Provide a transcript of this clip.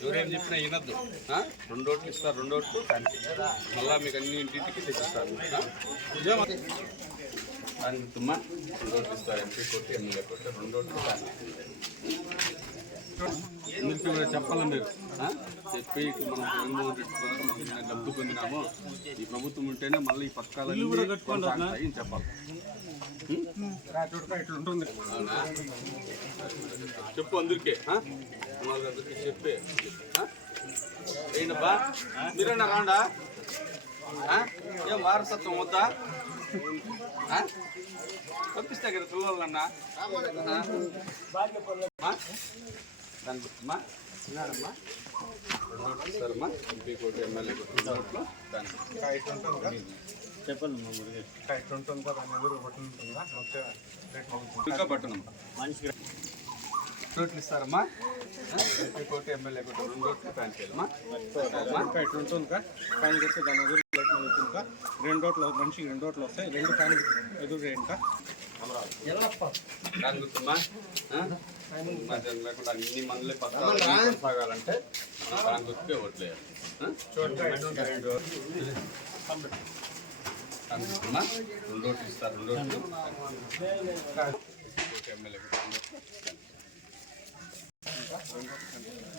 ఎవరేం చెప్పినా వినద్దు? రెండు ఓట్లు ఇస్తారు రెండు ఓట్లు. మళ్ళా మీకు అన్ని ఇంటింటికి తెచ్చిస్తారు. ఆ? దాని గుర్తుమ్మా రెండు ఓట్లు ఇస్తారు. ఎంపీ కొట్టి ఎమ్మెల్యే కొట్టి రెండు ఓట్లు కూడా చెప్పాలి మీరు? చెప్పి మనం జగన్మోహన్ రెడ్డి ద్వారా మనం లబ్ధి పొందినాము ఈ ప్రభుత్వం ఉంటేనే మళ్ళీ ఈ పథకాలు కొనసాగుతాయి అని చెప్పాలి. ఇట్లా ఉంటుంది అవునా? చెప్పు అందరికీ? వాళ్ళందరికీ చెప్పే? ఏంటబ్బా? మీరేనా రాండా? ఏం వారసత్వం వద్దా? పంపిస్తా కదా పిల్లలన్నా. ఆ? ఆ? దాని గుర్తుమ్మా విన్నాడమ్మా రెండు ఓట్లు ఇస్తారమ్మా ఎంపీ కోటి ఎమ్మెల్యే ఓట్లు దానికి చెప్పండి మా మురుగేష్ ఇట్లా ఉంటుందా దాని ఎదురు బట్టన్ ఉంటుందా మనిషికి రోట్లు ఇస్తారమ్మా. కోటి ఎమ్మెల్యే కోటి రెండు ఓట్లు ప్యాన్ చేయాలమ్మా ఫ్యాన్ కొడితే దాని ఎదురు లైట్ అవుతుందిగా రెండు రోట్లు మనిషికి రెండు రోట్లు వస్తాయి. రెండు ఫ్యాన్ ఎదురు ఇంకా దాని గుర్తుమ్మా లేకుండా అన్ని మందులే పత్రాలు మనం దాని గుర్తుకే ఓట్లేయాలి గుర్తుమ్మా రెండు ఓట్లు ఇస్తారు రెండు కోటి ఎమ్మెల్యే Thank you.